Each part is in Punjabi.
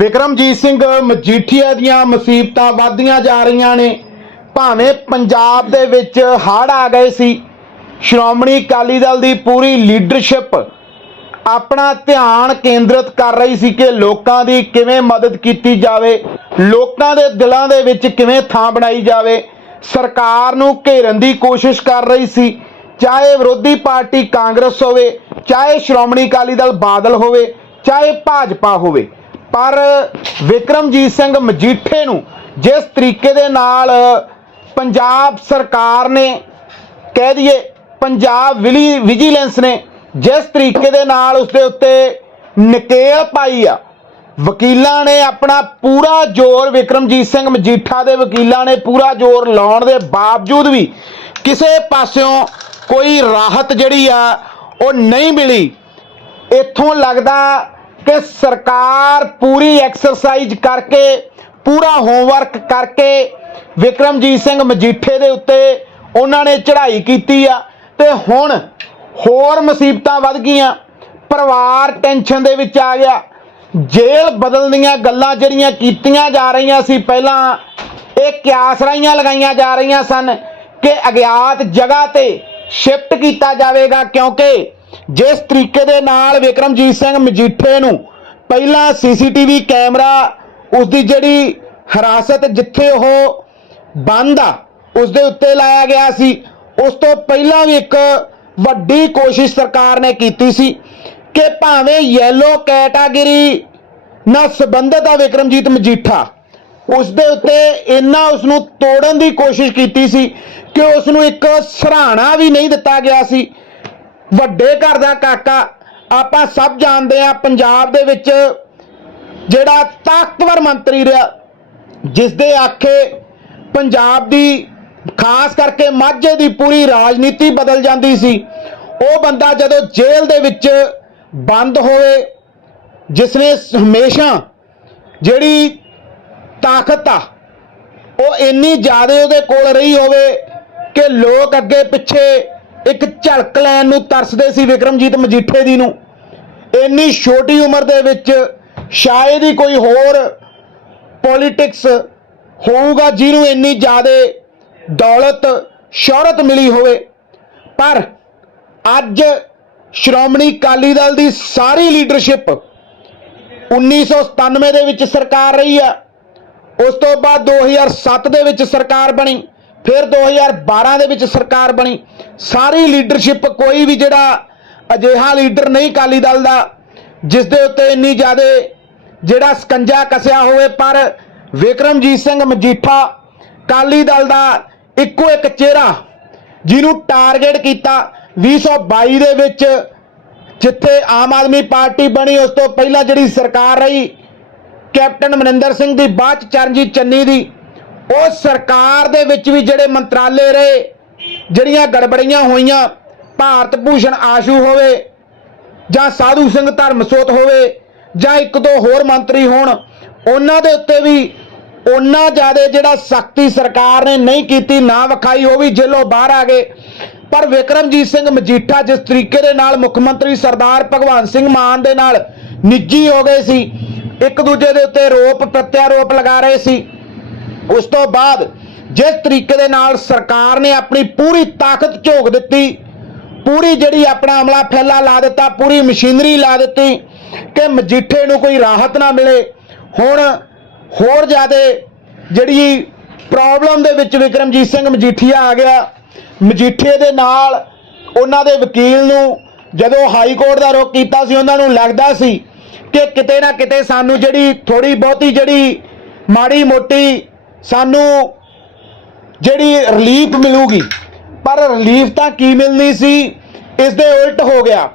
ਵਿਕਰਮਜੀਤ ਸਿੰਘ ਮਜੀਠੀਆ ਦੀਆਂ ਮੁਸੀਬਤਾਂ ਵਧਦੀਆਂ ਜਾ ਰਹੀਆਂ ਨੇ। ਭਾਵੇਂ ਪੰਜਾਬ ਦੇ ਵਿੱਚ ਹੜ੍ਹ ਆ ਗਏ ਸੀ, ਸ਼੍ਰੋਮਣੀ ਅਕਾਲੀ ਦਲ ਦੀ ਪੂਰੀ ਲੀਡਰਸ਼ਿਪ ਆਪਣਾ ਧਿਆਨ ਕੇਂਦਰਿਤ ਕਰ ਰਹੀ ਸੀ ਕਿ ਲੋਕਾਂ ਦੀ ਕਿਵੇਂ ਮਦਦ ਕੀਤੀ ਜਾਵੇ, ਲੋਕਾਂ ਦੇ ਦਿਲਾਂ ਦੇ ਵਿੱਚ ਕਿਵੇਂ ਥਾਂ ਬਣਾਈ ਜਾਵੇ। ਸਰਕਾਰ ਨੂੰ ਘੇਰਨ ਦੀ ਕੋਸ਼ਿਸ਼ ਕਰ ਰਹੀ ਸੀ, ਚਾਹੇ ਵਿਰੋਧੀ ਪਾਰਟੀ ਕਾਂਗਰਸ ਹੋਵੇ, ਚਾਹੇ ਸ਼੍ਰੋਮਣੀ ਅਕਾਲੀ ਦਲ ਬਾਦਲ ਹੋਵੇ, ਚਾਹੇ ਭਾਜਪਾ ਹੋਵੇ। ਪਰ ਵਿਕਰਮਜੀਤ ਸਿੰਘ ਮਜੀਠੇ ਨੂੰ ਜਿਸ ਤਰੀਕੇ ਦੇ ਨਾਲ ਪੰਜਾਬ ਸਰਕਾਰ ਨੇ ਕਹਿ ਦਈਏ ਪੰਜਾਬ ਵਿਲੀ ਵਿਜੀਲੈਂਸ ਨੇ ਜਿਸ ਤਰੀਕੇ ਦੇ ਨਾਲ ਉਸ ਦੇ ਉੱਤੇ ਨਕੇਲ ਪਾਈ ਆ, ਵਕੀਲਾਂ ਨੇ ਆਪਣਾ ਪੂਰਾ ਜ਼ੋਰ ਵਿਕਰਮਜੀਤ ਸਿੰਘ ਮਜੀਠਾ ਦੇ ਵਕੀਲਾਂ ਨੇ ਪੂਰਾ ਜ਼ੋਰ ਲਾਉਣ ਦੇ ਬਾਵਜੂਦ ਵੀ ਕਿਸੇ ਪਾਸਿਓਂ ਕੋਈ ਰਾਹਤ ਜਿਹੜੀ ਆ ਉਹ ਨਹੀਂ ਮਿਲੀ। ਇੱਥੋਂ ਲੱਗਦਾ ਕਿ ਸਰਕਾਰ ਪੂਰੀ ਐਕਸਰਸਾਈਜ਼ ਕਰਕੇ, ਪੂਰਾ ਹੋਮਵਰਕ ਕਰਕੇ ਵਿਕਰਮਜੀਤ ਸਿੰਘ ਮਜੀਠੇ ਦੇ ਉੱਤੇ ਉਹਨਾਂ ਨੇ ਚੜ੍ਹਾਈ ਕੀਤੀ ਆ। ਤੇ ਹੁਣ ਹੋਰ ਮੁਸੀਬਤਾਂ ਵੱਧ ਗਈਆਂ। ਪਰਿਵਾਰ ਟੈਨਸ਼ਨ ਦੇ ਵਿੱਚ ਆ ਗਿਆ। ਜੇਲ੍ਹ ਬਦਲਣ ਦੀਆਂ ਗੱਲਾਂ ਜਿਹੜੀਆਂ ਕੀਤੀਆਂ ਜਾ ਰਹੀਆਂ ਸੀ ਪਹਿਲਾਂ, ਇਹ ਕਿਆਸ ਰਾਈਆਂ ਲਗਾਈਆਂ ਜਾ ਰਹੀਆਂ ਸਨ ਕਿ ਅਗਿਆਤ ਜਗ੍ਹਾ ਤੇ ਸ਼ਿਫਟ ਕੀਤਾ ਜਾਵੇਗਾ ਕਿਉਂਕਿ ਜਿਸ ਤਰੀਕੇ ਦੇ ਨਾਲ ਵਿਕਰਮਜੀਤ ਸਿੰਘ ਮਜੀਠੇ ਨੂੰ ਪਹਿਲਾਂ ਸੀਸੀਟੀਵੀ ਕੈਮਰਾ ਉਸ ਦੀ ਜਿਹੜੀ ਹਰਾਸਤ ਜਿੱਥੇ ਉਹ ਬੰਦ ਆ ਉਸ ਦੇ ਉੱਤੇ ਲਾਇਆ ਗਿਆ ਸੀ, ਉਸ ਤੋਂ ਪਹਿਲਾਂ ਵੀ ਇੱਕ ਵੱਡੀ ਕੋਸ਼ਿਸ਼ ਸਰਕਾਰ ਨੇ ਕੀਤੀ ਸੀ ਕਿ ਭਾਵੇਂ ਯੈਲੋ ਕੈਟਾਗਰੀ ਨਾਲ ਸੰਬੰਧਿਤ ਆ ਵਿਕਰਮਜੀਤ ਮਜੀਠਾ ਉਸ ਦੇ ਉੱਤੇ ਇੰਨਾ ਉਸ ਨੂੰ ਤੋੜਨ ਦੀ ਕੋਸ਼ਿਸ਼ ਕੀਤੀ ਸੀ ਕਿ ਉਸ ਨੂੰ ਇੱਕ ਸਰਾਣਾ ਵੀ ਨਹੀਂ ਦਿੱਤਾ ਗਿਆ ਸੀ। ਵੱਡੇ ਘਰ ਦਾ ਕਾਕਾ, ਆਪਾਂ ਸਭ ਜਾਣਦੇ ਆ ਪੰਜਾਬ ਦੇ ਵਿੱਚ ਜਿਹੜਾ ਤਾਕਤਵਰ ਮੰਤਰੀ ਰਿਹਾ ਜਿਸ ਦੇ ਆਖੇ ਪੰਜਾਬ ਦੀ ਖਾਸ ਕਰਕੇ ਮਾਝੇ ਦੀ ਪੂਰੀ ਰਾਜਨੀਤੀ ਬਦਲ ਜਾਂਦੀ ਸੀ। ਉਹ ਬੰਦਾ ਜਦੋਂ ਜੇਲ੍ਹ ਦੇ ਵਿੱਚ ਬੰਦ ਹੋਵੇ ਜਿਸ ਨੇ ਹਮੇਸ਼ਾ ਜਿਹੜੀ ਤਾਕਤ ਆ, ਉਹ ਇੰਨੀ ਜ਼ਿਆਦਾ ਉਹਦੇ ਕੋਲ ਰਹੀ ਹੋਵੇ ਕਿ ਲੋਕ ਅੱਗੇ ਪਿੱਛੇ ਇੱਕ ਝਲਕ ਲੈਣ ਨੂੰ ਤਰਸਦੇ ਸੀ ਵਿਕਰਮਜੀਤ ਮਜੀਠੇ ਦੀ ਨੂੰ। ਇੰਨੀ ਛੋਟੀ ਉਮਰ ਦੇ ਵਿੱਚ ਸ਼ਾਇਦ ਹੀ ਕੋਈ ਹੋਰ ਪੋਲਿਟਿਕਸ ਹੋਊਗਾ ਜਿਹਨੂੰ ਇੰਨੀ ਜ਼ਿਆਦਾ ਦੌਲਤ, ਸ਼ੋਹਰਤ ਮਿਲੀ ਹੋਵੇ। ਪਰ ਅੱਜ ਸ਼੍ਰੋਮਣੀ ਅਕਾਲੀ ਦਲ ਦੀ ਸਾਰੀ ਲੀਡਰਸ਼ਿਪ 1997 ਦੇ ਵਿੱਚ ਸਰਕਾਰ ਰਹੀ ਆ। ਉਸ ਤੋਂ ਬਾਅਦ 2007 ਦੇ ਵਿੱਚ ਸਰਕਾਰ ਬਣੀ। ਫਿਰ 2012 ਦੇ ਵਿੱਚ ਸਰਕਾਰ ਬਣੀ। ਸਾਰੀ ਲੀਡਰਸ਼ਿਪ ਕੋਈ ਵੀ ਜਿਹੜਾ ਅਜਿਹਾ ਲੀਡਰ ਨਹੀਂ ਅਕਾਲੀ ਦਲ ਦਾ ਜਿਸ ਦੇ ਉੱਤੇ ਇੰਨੀ ਜ਼ਿਆਦਾ ਜਿਹੜਾ ਸਕੰਜਾ ਕਸਿਆ ਹੋਵੇ, ਪਰ ਵਿਕਰਮਜੀਤ ਸਿੰਘ ਮਜੀਠਾ ਅਕਾਲੀ ਦਲ ਦਾ ਇੱਕੋ ਇੱਕ ਚਿਹਰਾ, ਜਿਹਨੂੰ ਟਾਰਗੇਟ ਕੀਤਾ 2022 ਦੇ ਵਿੱਚ, ਜਿੱਥੇ ਆਮ ਆਦਮੀ ਪਾਰਟੀ ਬਣੀ, ਉਸ ਤੋਂ ਪਹਿਲਾਂ ਜਿਹੜੀ ਸਰਕਾਰ ਰਹੀ, ਕੈਪਟਨ ਮਨਿੰਦਰ ਸਿੰਘ ਦੀ, ਬਾਅਦ 'ਚ ਚਰਨਜੀਤ ਚੰਨੀ ਦੀ ਉਹ ਸਰਕਾਰ ਦੇ ਵਿੱਚ ਵੀ ਜਿਹੜੇ ਮੰਤਰਾਲੇ ਰਹੇ, ਜਿਹੜੀਆਂ ਗੜਬੜੀਆਂ ਹੋਈਆਂ, ਭਾਰਤ ਭੂਸ਼ਣ ਆਸ਼ੂ ਹੋਵੇ ਜਾਂ ਸਾਧੂ ਸਿੰਘ ਧਰਮਸੋਤ ਹੋਵੇ ਜਾਂ ਇੱਕ ਦੋ ਹੋਰ ਮੰਤਰੀ ਹੋਣ, ਉਹਨਾਂ ਦੇ ਉੱਤੇ ਵੀ ਉਹਨਾਂ ਜ਼ਿਆਦਾ ਜਿਹੜਾ ਸਖਤੀ ਸਰਕਾਰ ਨੇ ਨਹੀਂ ਕੀਤੀ, ਨਾ ਵਿਖਾਈ, ਉਹ ਵੀ ਜੇਲੋਂ ਬਾਹਰ ਆ ਗਏ। ਪਰ ਵਿਕਰਮਜੀਤ ਸਿੰਘ ਮਜੀਠਾ ਜਿਸ ਤਰੀਕੇ ਦੇ ਨਾਲ ਮੁੱਖ ਮੰਤਰੀ ਸਰਦਾਰ ਭਗਵੰਤ ਸਿੰਘ ਮਾਨ ਦੇ ਨਾਲ ਨਿੱਜੀ ਹੋ ਗਏ ਸੀ, ਇੱਕ ਦੂਜੇ ਦੇ ਉੱਤੇ ਰੋਪ, ਪ੍ਰਤਿਆਰੋਪ ਲਗਾ ਰਹੇ ਸੀ। ਉਸ ਤੋਂ ਬਾਅਦ ਜਿਸ ਤਰੀਕੇ ਦੇ ਨਾਲ ਸਰਕਾਰ ਨੇ ਆਪਣੀ ਪੂਰੀ ਤਾਕਤ ਝੋਕ ਦਿੱਤੀ, ਪੂਰੀ ਜਿਹੜੀ ਆਪਣਾ ਅਮਲਾ ਫੈਲਾ ਲਾ ਦਿੱਤਾ, ਪੂਰੀ ਮਸ਼ੀਨਰੀ ਲਾ ਦਿੱਤੀ ਕਿ ਮਜੀਠੇ ਨੂੰ ਕੋਈ ਰਾਹਤ ਨਾ ਮਿਲੇ। ਹੁਣ ਹੋਰ ਜ਼ਿਆਦਾ ਜਿਹੜੀ ਪ੍ਰੋਬਲਮ ਦੇ ਵਿੱਚ ਵਿਕਰਮਜੀਤ ਸਿੰਘ ਮਜੀਠੀਆ ਆ ਗਿਆ। ਮਜੀਠੇ ਦੇ ਨਾਲ ਉਹਨਾਂ ਦੇ ਵਕੀਲ ਨੂੰ ਜਦੋਂ ਹਾਈ ਕੋਰਟ ਦਾ ਰੁਖ ਕੀਤਾ ਸੀ, ਉਹਨਾਂ ਨੂੰ ਲੱਗਦਾ ਸੀ ਕਿ ਕਿਤੇ ਨਾ ਕਿਤੇ ਸਾਨੂੰ ਜਿਹੜੀ ਥੋੜੀ ਬਹੁਤੀ ਜਿਹੜੀ ਮਾੜੀ ਮੋਟੀ ਸਾਨੂੰ ਜਿਹੜੀ ਰਿਲੀਫ ਮਿਲੂਗੀ ਪਰ ਰਿਲੀਫ ਤਾਂ ਕੀ ਮਿਲਣੀ ਸੀ? ਇਸ ਦੇ ਉਲਟ ਹੋ ਗਿਆ।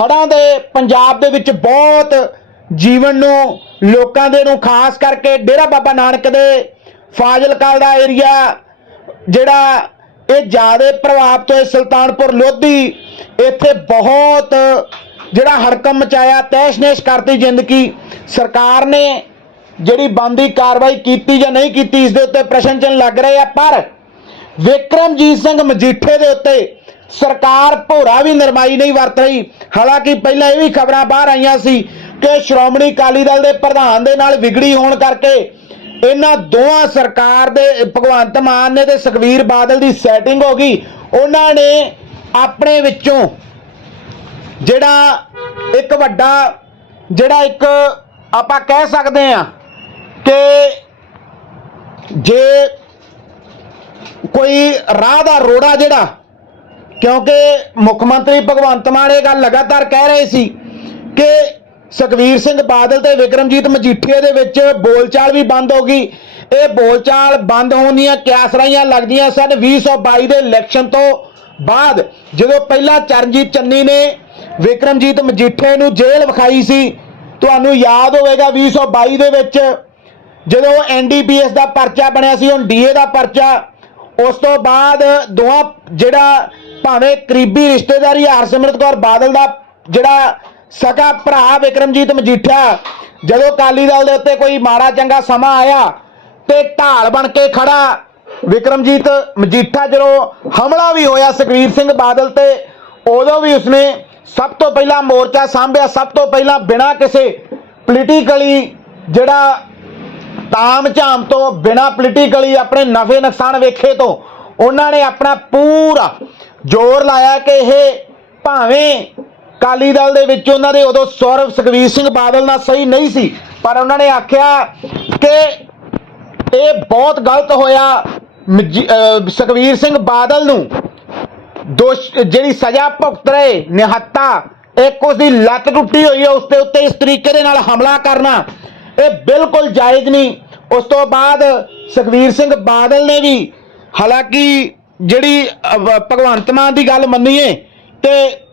ਹੜ੍ਹਾਂ ਦੇ ਪੰਜਾਬ ਦੇ ਵਿੱਚ ਬਹੁਤ ਜੀਵਨ ਨੂੰ ਲੋਕਾਂ ਦੇ ਨੂੰ ਖਾਸ ਕਰਕੇ ਡੇਰਾ ਬਾਬਾ ਨਾਨਕ ਦੇ ਫਾਜ਼ਿਲਕਾ ਦਾ ਏਰੀਆ ਜਿਹੜਾ ਇਹ ਜ਼ਿਆਦਾ ਪ੍ਰਭਾਵ ਤੋਂ ਹੈ, ਸੁਲਤਾਨਪੁਰ ਲੋਧੀ ਇੱਥੇ ਬਹੁਤ ਜਿਹੜਾ ਹੜਕਮ ਮਚਾਇਆ ਤੈਸ਼-ਨੈਸ਼ ਕਰਤੀ ਜ਼ਿੰਦਗੀ। ਸਰਕਾਰ ਨੇ ਜਿਹੜੀ ਬੰਦੀ ਕਾਰਵਾਈ ਕੀਤੀ ਜਾਂ ਨਹੀਂ ਕੀਤੀ, ਇਸ ਦੇ ਉੱਤੇ ਪ੍ਰਸ਼ਨ ਚਿੰਨ੍ਹ ਲੱਗ ਰਹੇ ਆ। ਪਰ ਵਿਕਰਮਜੀਤ ਸਿੰਘ ਮਜੀਠੇ ਦੇ ਉੱਤੇ ਸਰਕਾਰ ਭੋਰਾ ਵੀ ਨਰਮਾਈ ਨਹੀਂ ਵਰਤ ਰਹੀ। ਹਾਲਾਂਕਿ ਪਹਿਲਾਂ ਇਹ ਵੀ ਖਬਰਾਂ ਬਾਹਰ ਆਈਆਂ ਸੀ ਕਿ ਸ਼੍ਰੋਮਣੀ ਅਕਾਲੀ ਦਲ ਦੇ ਪ੍ਰਧਾਨ ਦੇ ਨਾਲ ਵਿਗੜੀ ਹੋਣ ਕਰਕੇ ਇਹਨਾਂ ਦੋਹਾਂ ਸਰਕਾਰ ਦੇ, ਭਗਵੰਤ ਮਾਨ ਨੇ ਤੇ ਸੁਖਵੀਰ ਬਾਦਲ ਦੀ ਸੈਟਿੰਗ ਹੋ ਗਈ। ਉਹਨਾਂ ਨੇ ਆਪਣੇ ਵਿੱਚੋਂ ਜਿਹੜਾ ਇੱਕ ਵੱਡਾ, ਜਿਹੜਾ ਇੱਕ ਆਪਾਂ ਕਹਿ ਸਕਦੇ ਆ ਕਿ ਜੇ ਕੋਈ ਰਾਹ ਦਾ ਰੋੜਾ ਜਿਹੜਾ, ਕਿਉਂਕਿ ਮੁੱਖ ਮੰਤਰੀ ਭਗਵੰਤ ਮਾਨ ਇਹ ਗੱਲ ਲਗਾਤਾਰ ਕਹਿ ਰਹੇ ਸੀ ਕਿ ਸੁਖਵੀਰ ਸਿੰਘ ਬਾਦਲ ਤੇ ਵਿਕਰਮਜੀਤ ਮਜੀਠੀਆ ਦੇ ਵਿੱਚ ਬੋਲਚਾਲ ਵੀ ਬੰਦ ਹੋ ਗਈ। ਇਹ ਬੋਲਚਾਲ ਬੰਦ ਹੋਣ ਦੀਆਂ ਕਿਆਸਰਾਈਆਂ ਲੱਗਦੀਆਂ ਸਨ 2022 ਦੇ ਇਲੈਕਸ਼ਨ ਤੋਂ ਬਾਅਦ, ਜਦੋਂ ਪਹਿਲਾਂ ਚਰਨਜੀਤ ਚੰਨੀ ਨੇ ਵਿਕਰਮਜੀਤ ਮਜੀਠੇ ਨੂੰ ਜੇਲ੍ਹ ਵਿਖਾਈ ਸੀ। ਤੁਹਾਨੂੰ ਯਾਦ ਹੋਵੇਗਾ 2022 ਦੇ ਵਿੱਚ ਜਦੋਂ ਐਨਡੀਪੀਐਸ ਦਾ ਪਰਚਾ ਬਣਿਆ ਸੀ, ਹੁਣ ਡੀਏ ਦਾ ਪਰਚਾ, ਉਸ ਤੋਂ ਬਾਅਦ ਦੋਵਾਂ ਜਿਹੜਾ ਭਾਵੇਂ ਕਰੀਬੀ ਰਿਸ਼ਤੇਦਾਰੀ ਹਰਸਿਮਰਤ ਕੌਰ ਬਾਦਲ ਦਾ ਜਿਹੜਾ ਸਕਾ ਭਰਾ ਵਿਕਰਮਜੀਤ ਮਜੀਠਾ, ਜਦੋਂ ਅਕਾਲੀ ਦਲ ਦੇ ਉੱਤੇ ਕੋਈ ਮਾੜਾ ਚੰਗਾ ਸਮਾਂ ਆਇਆ ਤੇ ਢਾਲ ਬਣ ਕੇ ਖੜਾ ਵਿਕਰਮਜੀਤ ਮਜੀਠਾ, ਜਦੋਂ ਹਮਲਾ ਵੀ ਹੋਇਆ ਸੁਖਵੀਰ ਸਿੰਘ ਬਾਦਲ ਤੇ, ਉਦੋਂ ਵੀ ਉਸਨੇ ਸਭ ਤੋਂ ਪਹਿਲਾਂ ਮੋਰਚਾ ਸਾਂਭਿਆ, ਸਭ ਤੋਂ ਪਹਿਲਾਂ ਬਿਨਾਂ ਕਿਸੇ ਪੋਲੀਟੀਕਲੀ ਜਿਹੜਾ ਤਾਮ ਝਾਮ ਤੋਂ ਬਿਨਾ ਪੋਲੀਟੀਕਲੀ ਆਪਣੇ ਨਫੇ ਨੁਕਸਾਨ ਵੇਖੇ ਤੋਂ ਉਹਨਾਂ ਨੇ ਆਪਣਾ ਪੂਰਾ ਜ਼ੋਰ ਲਾਇਆ ਕਿ ਇਹ ਭਾਵੇਂ ਕਾਲੀ ਦਲ ਦੇ ਵਿੱਚ ਉਹਨਾਂ ਦੇ ਉਦੋਂ ਸੌਰਵ ਸੁਖਵੀਰ ਸਿੰਘ ਬਾਦਲ ਨਾਲ ਸਹੀ ਨਹੀਂ ਸੀ, ਪਰ ਉਹਨਾਂ ਨੇ ਆਖਿਆ ਕਿ ਇਹ ਬਹੁਤ ਗਲਤ ਹੋਇਆ। ਮਜੀ- ਸੁਖਵੀਰ ਸਿੰਘ ਬਾਦਲ ਨੂੰ ਦੋਸ਼, ਜਿਹੜੀ ਸਜ਼ਾ ਭੁਗਤ ਰਹੇ ਨਿਹੱਤਾ, ਇੱਕ ਉਸ ਦੀ ਲੱਤ ਟੁੱਟੀ ਹੋਈ ਹੈ, ਉਸ ਦੇ ਉੱਤੇ ਇਸ ਤਰੀਕੇ ਦੇ ਨਾਲ ਹਮਲਾ ਕਰਨਾ। ਇਹ ਬਿਲਕੁਲ ਜਾਇਜ਼ ਨਹੀਂ। ਉਸ ਤੋਂ ਬਾਅਦ ਸੁਖਵੀਰ ਸਿੰਘ ਬਾਦਲ ਨੇ ਵੀ ਹਾਲਾਂਕਿ ਜਿਹੜੀ ਭਗਵੰਤ ਮਾਨ ਦੀ ਗੱਲ ਮੰਨੀਏ, ਤੇ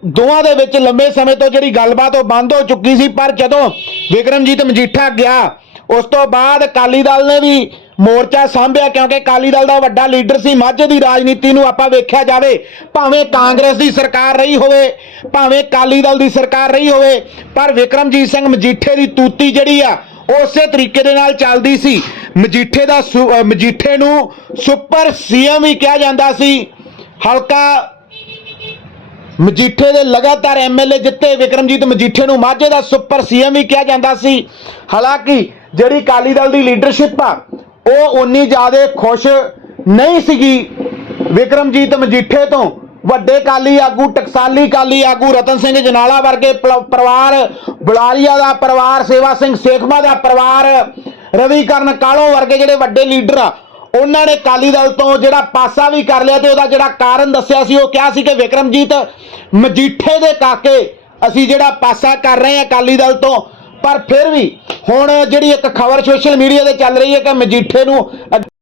ਦੋਵਾਂ ਦੇ ਵਿੱਚ ਲੰਬੇ ਸਮੇਂ ਤੋਂ ਜਿਹੜੀ ਗੱਲਬਾਤ ਉਹ ਬੰਦ ਹੋ ਚੁੱਕੀ ਸੀ, ਪਰ ਜਦੋਂ ਵਿਕਰਮਜੀਤ ਮਜੀਠਾ ਗਿਆ, ਉਸ ਤੋਂ ਬਾਅਦ ਅਕਾਲੀ ਦਲ ਨੇ ਵੀ ਮੋਰਚਾ ਸਾਂਭਿਆ, ਕਿਉਂਕਿ ਅਕਾਲੀ ਦਲ ਦਾ ਵੱਡਾ ਲੀਡਰ ਸੀ, ਮੱਝ ਦੀ ਰਾਜਨੀਤੀ ਨੂੰ ਆਪਾਂ ਵੇਖਿਆ ਜਾਵੇ, ਭਾਵੇਂ ਕਾਂਗਰਸ ਦੀ ਸਰਕਾਰ ਰਹੀ ਹੋਵੇ, ਭਾਵੇਂ ਅਕਾਲੀ ਦਲ ਦੀ ਸਰਕਾਰ ਰਹੀ ਹੋਵੇ, ਪਰ ਵਿਕਰਮਜੀਤ ਸਿੰਘ ਮਜੀਠੇ ਦੀ ਤੂਤੀ ਜਿਹੜੀ ਆ ਉਸੇ ਤਰੀਕੇ ਦੇ ਨਾਲ ਚੱਲਦੀ ਸੀ। ਮਜੀਠੇ ਦਾ ਸੁ- ਮਜੀਠੇ ਨੂੰ ਸੁਪਰ ਸੀਐਮ ਹੀ ਕਿਹਾ ਜਾਂਦਾ ਸੀ। ਹਲਕਾ ਮਜੀਠੇ ਦੇ ਲਗਾਤਾਰ ਐਮਐਲਏ ਜਿੱਤੇ ਵਿਕਰਮਜੀਤ ਮਜੀਠੇ ਨੂੰ ਮਾਝੇ ਦਾ ਸੁਪਰ ਸੀਐਮ ਹੀ ਕਿਹਾ ਜਾਂਦਾ ਸੀ। ਹਾਲਾਂਕਿ ਜਿਹੜੀ ਅਕਾਲੀ ਦਲ ਦੀ ਲੀਡਰਸ਼ਿਪ ਆ, ਉਹ ਉਨੀ ਜ਼ਿਆਦਾ ਖੁਸ਼ ਨਹੀਂ ਸੀਗੀ ਵਿਕਰਮਜੀਤ ਮਜੀਠੇ ਤੋਂ। ਵੱਡੇ ਕਾਲੀ ਆਗੂ, ਟਕਸਾਲੀ ਕਾਲੀ ਆਗੂ ਰਤਨ ਸਿੰਘ ਜਨਾਲਾ ਵਰਗੇ ਪਲ- ਪਰਿਵਾਰ ਬੁਲਾਰੀਆ ਦਾ ਪਰਿਵਾਰ, ਸੇਵਾ ਸਿੰਘ ਸੇਖਵਾ ਦਾ ਪਰਿਵਾਰ, ਰਵੀਕਰਨ ਕਾਲੋ ਵਰਗੇ ਜਿਹੜੇ ਵੱਡੇ ਲੀਡਰ ਆ, ਉਹਨਾਂ ਨੇ ਕਾਲੀ ਦਲ ਤੋਂ ਜਿਹੜਾ ਪਾਸਾ ਵੀ ਕਰ ਲਿਆ ਤੇ ਉਹਦਾ ਜਿਹੜਾ ਕਾਰਨ ਦੱਸਿਆ ਸੀ, ਉਹ ਕਿਹਾ ਸੀ ਕਿ ਵਿਕਰਮਜੀਤ ਮਜੀਠੇ ਦੇ ਕਾਕੇ ਅਸੀਂ ਜਿਹੜਾ ਪਾਸਾ ਕਰ ਰਹੇ ਹਾਂ ਕਾਲੀ ਦਲ ਤੋਂ। ਪਰ ਫਿਰ ਵੀ ਹੁਣ ਜਿਹੜੀ ਇੱਕ ਖਬਰ ਸੋਸ਼ਲ ਮੀਡੀਆ ਤੇ ਚੱਲ ਰਹੀ ਹੈ ਕਿ ਮਜੀਠੇ ਨੂੰ